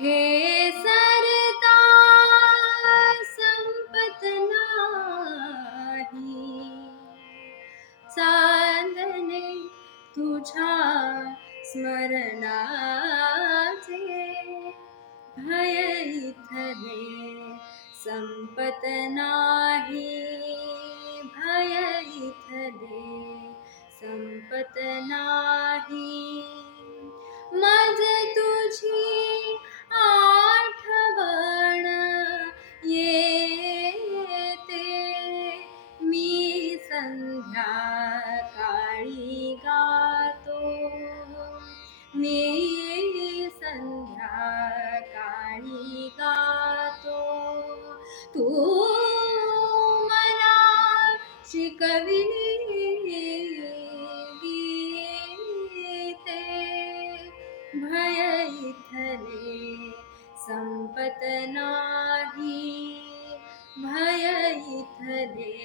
हे सरता संपत नाही, चांदणे तुझ्या स्मरणाचे, भय इथले संपत नाही, भय इथले संपत नाही. मज तुझी आठवण येते, मी संध्याकाळी गातो, मी संध्याकाळी गातो. तू मला शिकविली गीते, भय इथले संपत नाही, भय इथले